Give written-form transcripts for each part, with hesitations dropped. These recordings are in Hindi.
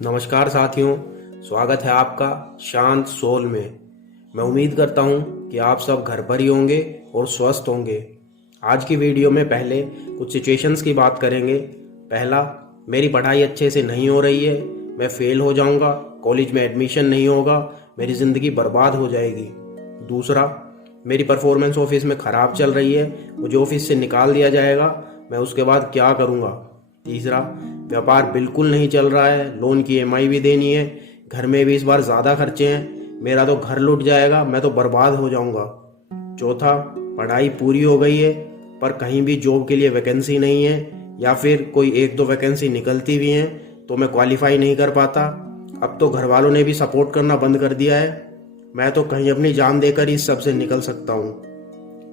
नमस्कार साथियों, स्वागत है आपका शांत सोल में। मैं उम्मीद करता हूं कि आप सब घर पर ही होंगे और स्वस्थ होंगे। आज की वीडियो में पहले कुछ सिचुएशंस की बात करेंगे। पहला, मेरी पढ़ाई अच्छे से नहीं हो रही है, मैं फेल हो जाऊंगा, कॉलेज में एडमिशन नहीं होगा, मेरी ज़िंदगी बर्बाद हो जाएगी। दूसरा, मेरी परफॉर्मेंस ऑफिस में ख़राब चल रही है, मुझे ऑफिस से निकाल दिया जाएगा, मैं उसके बाद क्या करूँगा। तीसरा, व्यापार बिल्कुल नहीं चल रहा है, लोन की ईएमआई भी देनी है, घर में भी इस बार ज़्यादा खर्चे हैं, मेरा तो घर लुट जाएगा, मैं तो बर्बाद हो जाऊंगा। चौथा, पढ़ाई पूरी हो गई है पर कहीं भी जॉब के लिए वैकेंसी नहीं है, या फिर कोई एक दो वैकेंसी निकलती भी हैं तो मैं क्वालिफाई नहीं कर पाता। अब तो घर वालों ने भी सपोर्ट करना बंद कर दिया है, मैं तो कहीं अपनी जान देकर ही इस सब से निकल सकता हूँ।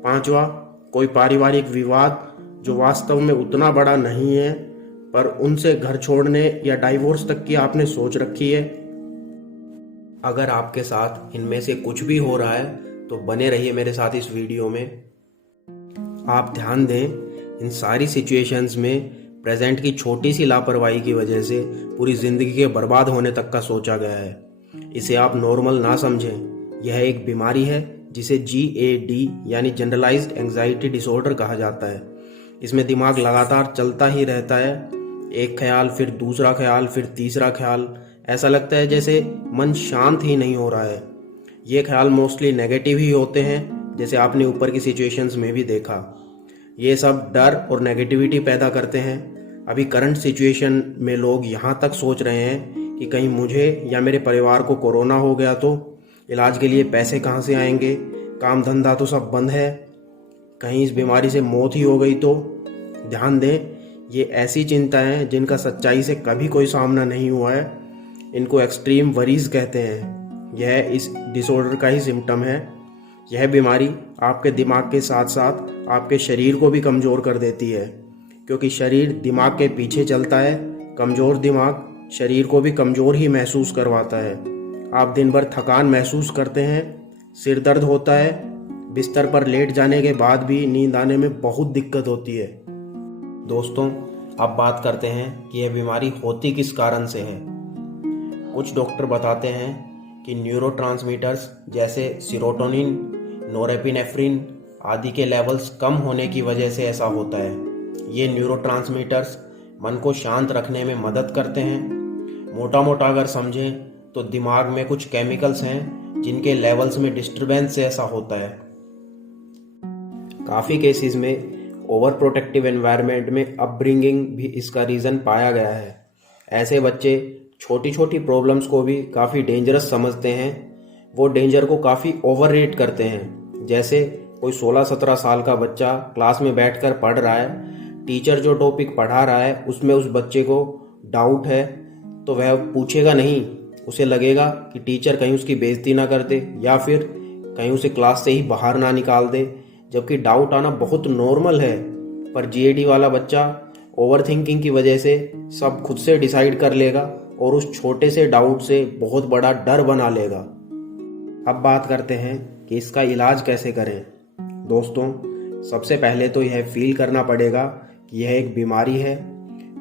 पांचवा, कोई पारिवारिक विवाद जो वास्तव में उतना बड़ा नहीं है, पर उनसे घर छोड़ने या डाइवोर्स तक की आपने सोच रखी है। अगर आपके साथ इनमें से कुछ भी हो रहा है तो बने रहिए मेरे साथ इस वीडियो में। आप ध्यान दें, इन सारी सिचुएशंस में प्रेजेंट की छोटी सी लापरवाही की वजह से पूरी जिंदगी के बर्बाद होने तक का सोचा गया है। इसे आप नॉर्मल ना समझें, यह एक बीमारी है जिसे GAD यानी जनरलाइज्ड एंजाइटी डिसऑर्डर कहा जाता है। इसमें दिमाग लगातार चलता ही रहता है, एक ख्याल फिर दूसरा ख्याल फिर तीसरा ख्याल, ऐसा लगता है जैसे मन शांत ही नहीं हो रहा है। ये ख्याल मोस्टली नेगेटिव ही होते हैं, जैसे आपने ऊपर की सिचुएशंस में भी देखा। ये सब डर और नेगेटिविटी पैदा करते हैं। अभी करंट सिचुएशन में लोग यहाँ तक सोच रहे हैं कि कहीं मुझे या मेरे परिवार को कोरोना हो गया तो इलाज के लिए पैसे कहाँ से आएंगे, काम धंधा तो सब बंद है, कहीं इस बीमारी से मौत ही हो गई तो। ध्यान दें, ये ऐसी चिंताएं हैं जिनका सच्चाई से कभी कोई सामना नहीं हुआ है। इनको एक्सट्रीम वरीज कहते हैं। यह इस डिसऑर्डर का ही सिम्टम है। यह बीमारी आपके दिमाग के साथ साथ आपके शरीर को भी कमज़ोर कर देती है, क्योंकि शरीर दिमाग के पीछे चलता है। कमज़ोर दिमाग शरीर को भी कमज़ोर ही महसूस करवाता है। आप दिन भर थकान महसूस करते हैं, सिर दर्द होता है, बिस्तर पर लेट जाने के बाद भी नींद आने में बहुत दिक्कत होती है। दोस्तों, अब बात करते हैं कि यह बीमारी होती किस कारण से है। कुछ डॉक्टर बताते हैं कि न्यूरोट्रांसमीटर्स जैसे सीरोटोनिन, नोरेपिनेफ्रिन आदि के लेवल्स कम होने की वजह से ऐसा होता है। ये न्यूरोट्रांसमीटर्स मन को शांत रखने में मदद करते हैं। मोटा मोटा अगर समझें तो दिमाग में कुछ केमिकल्स हैं जिनके लेवल्स में डिस्टरबेंस से ऐसा होता है। काफ़ी केसेस में ओवर प्रोटेक्टिव एनवायरनमेंट में अपब्रिंगिंग भी इसका रीज़न पाया गया है। ऐसे बच्चे छोटी छोटी प्रॉब्लम्स को भी काफ़ी डेंजरस समझते हैं, वो डेंजर को काफ़ी ओवर रेट करते हैं। जैसे कोई 16-17 साल का बच्चा क्लास में बैठकर पढ़ रहा है, टीचर जो टॉपिक पढ़ा रहा है उसमें उस बच्चे को डाउट है तो वह पूछेगा नहीं, उसे लगेगा कि टीचर कहीं उसकी बेइज्जती ना कर दे या फिर कहीं उसे क्लास से ही बाहर ना निकाल दे, जबकि डाउट आना बहुत नॉर्मल है। पर GAD वाला बच्चा ओवर थिंकिंग की वजह से सब खुद से डिसाइड कर लेगा और उस छोटे से डाउट से बहुत बड़ा डर बना लेगा। अब बात करते हैं कि इसका इलाज कैसे करें। दोस्तों, सबसे पहले तो यह फील करना पड़ेगा कि यह एक बीमारी है।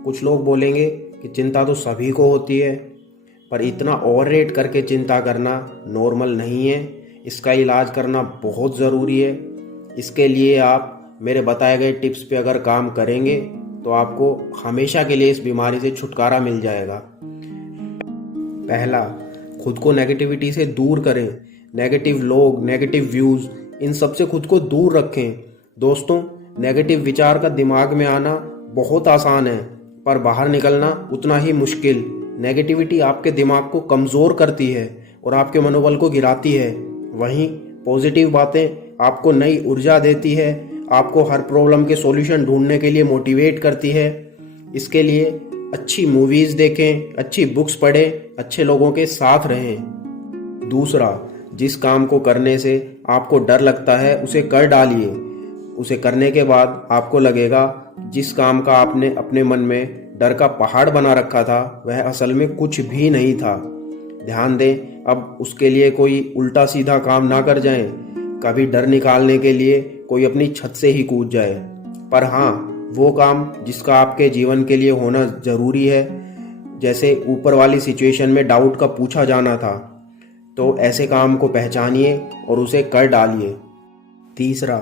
कुछ लोग बोलेंगे कि चिंता तो सभी को होती है, पर इतना ओवर रेट करके चिंता करना नॉर्मल नहीं है। इसका इलाज करना बहुत ज़रूरी है। इसके लिए आप मेरे बताए गए टिप्स पे अगर काम करेंगे तो आपको हमेशा के लिए इस बीमारी से छुटकारा मिल जाएगा। पहला, खुद को नेगेटिविटी से दूर करें। नेगेटिव लोग, नेगेटिव व्यूज़, इन सब से खुद को दूर रखें। दोस्तों, नेगेटिव विचार का दिमाग में आना बहुत आसान है, पर बाहर निकलना उतना ही मुश्किल। नेगेटिविटी आपके दिमाग को कमज़ोर करती है और आपके मनोबल को गिराती है। वहीं पॉजिटिव बातें आपको नई ऊर्जा देती है, आपको हर प्रॉब्लम के सॉल्यूशन ढूंढने के लिए मोटिवेट करती है। इसके लिए अच्छी मूवीज़ देखें, अच्छी बुक्स पढ़ें, अच्छे लोगों के साथ रहें। दूसरा, जिस काम को करने से आपको डर लगता है उसे कर डालिए। उसे करने के बाद आपको लगेगा जिस काम का आपने अपने मन में डर का पहाड़ बना रखा था वह असल में कुछ भी नहीं था। ध्यान दें, अब उसके लिए कोई उल्टा सीधा काम ना कर जाएं। कभी डर निकालने के लिए कोई अपनी छत से ही कूद जाए। पर हाँ, वो काम जिसका आपके जीवन के लिए होना ज़रूरी है जैसे ऊपर वाली सिचुएशन में डाउट का पूछा जाना था, तो ऐसे काम को पहचानिए और उसे कर डालिए। तीसरा,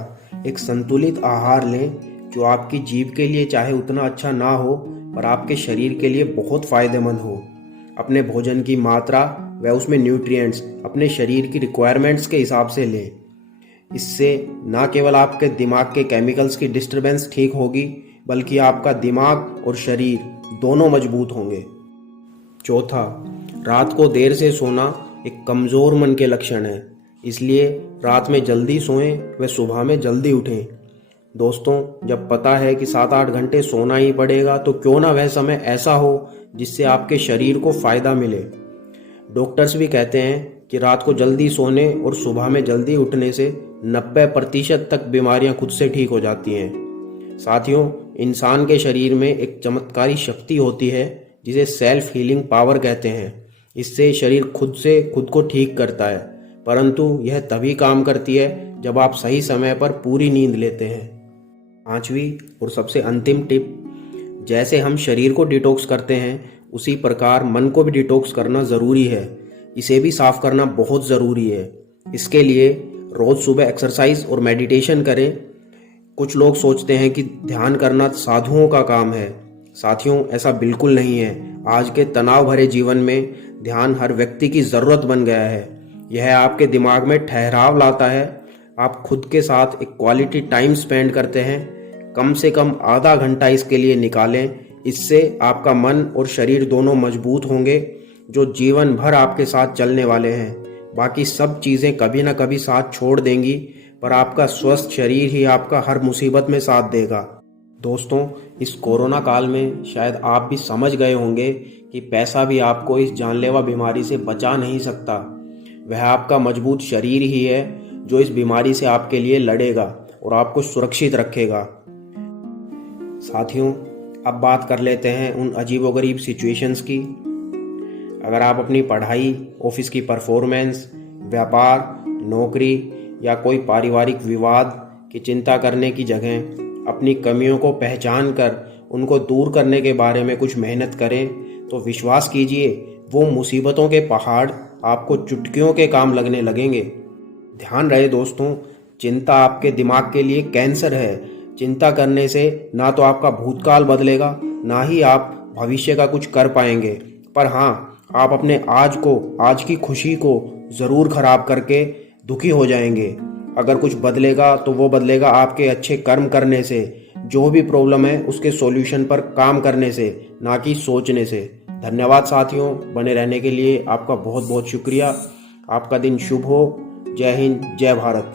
एक संतुलित आहार लें जो आपकी जीभ के लिए चाहे उतना अच्छा ना हो पर आपके शरीर के लिए बहुत फ़ायदेमंद हो। अपने भोजन की मात्रा व उसमें न्यूट्रिएंट्स अपने शरीर की रिक्वायरमेंट्स के हिसाब से लें। इससे न केवल आपके दिमाग के केमिकल्स की डिस्टर्बेंस ठीक होगी बल्कि आपका दिमाग और शरीर दोनों मजबूत होंगे। चौथा, रात को देर से सोना एक कमज़ोर मन के लक्षण है, इसलिए रात में जल्दी सोएं व सुबह में जल्दी उठें। दोस्तों, जब पता है कि 7-8 घंटे सोना ही पड़ेगा तो क्यों ना वह समय ऐसा हो जिससे आपके शरीर को फ़ायदा मिले। डॉक्टर्स भी कहते हैं कि रात को जल्दी सोने और सुबह में जल्दी उठने से 90% तक बीमारियां खुद से ठीक हो जाती हैं। साथियों, इंसान के शरीर में एक चमत्कारी शक्ति होती है जिसे सेल्फ हीलिंग पावर कहते हैं। इससे शरीर खुद से खुद को ठीक करता है, परंतु यह तभी काम करती है जब आप सही समय पर पूरी नींद लेते हैं। पांचवी और सबसे अंतिम टिप, जैसे हम शरीर को डिटॉक्स करते हैं उसी प्रकार मन को भी डिटॉक्स करना ज़रूरी है। इसे भी साफ करना बहुत ज़रूरी है। इसके लिए रोज़ सुबह एक्सरसाइज और मेडिटेशन करें। कुछ लोग सोचते हैं कि ध्यान करना साधुओं का काम है। साथियों, ऐसा बिल्कुल नहीं है। आज के तनाव भरे जीवन में ध्यान हर व्यक्ति की ज़रूरत बन गया है। यह आपके दिमाग में ठहराव लाता है। आप खुद के साथ एक क्वालिटी टाइम स्पेंड करते हैं। कम से कम आधा घंटा इसके लिए निकालें। इससे आपका मन और शरीर दोनों मजबूत होंगे, जो जीवन भर आपके साथ चलने वाले हैं। बाकी सब चीज़ें कभी ना कभी साथ छोड़ देंगी, पर आपका स्वस्थ शरीर ही आपका हर मुसीबत में साथ देगा। दोस्तों, इस कोरोना काल में शायद आप भी समझ गए होंगे कि पैसा भी आपको इस जानलेवा बीमारी से बचा नहीं सकता। वह आपका मजबूत शरीर ही है जो इस बीमारी से आपके लिए लड़ेगा और आपको सुरक्षित रखेगा। साथियों, अब बात कर लेते हैं उन अजीबोगरीब सिचुएशंस की। अगर आप अपनी पढ़ाई, ऑफिस की परफॉर्मेंस, व्यापार, नौकरी या कोई पारिवारिक विवाद की चिंता करने की जगह अपनी कमियों को पहचान कर उनको दूर करने के बारे में कुछ मेहनत करें, तो विश्वास कीजिए वो मुसीबतों के पहाड़ आपको चुटकियों के काम लगने लगेंगे। ध्यान रहे दोस्तों, चिंता आपके दिमाग के लिए कैंसर है। चिंता करने से ना तो आपका भूतकाल बदलेगा, ना ही आप भविष्य का कुछ कर पाएंगे, पर हाँ, आप अपने आज की खुशी को ज़रूर खराब करके दुखी हो जाएंगे। अगर कुछ बदलेगा तो वो बदलेगा आपके अच्छे कर्म करने से, जो भी प्रॉब्लम है उसके सॉल्यूशन पर काम करने से, ना कि सोचने से। धन्यवाद साथियों, बने रहने के लिए आपका बहुत बहुत शुक्रिया। आपका दिन शुभ हो। जय हिंद, जय भारत।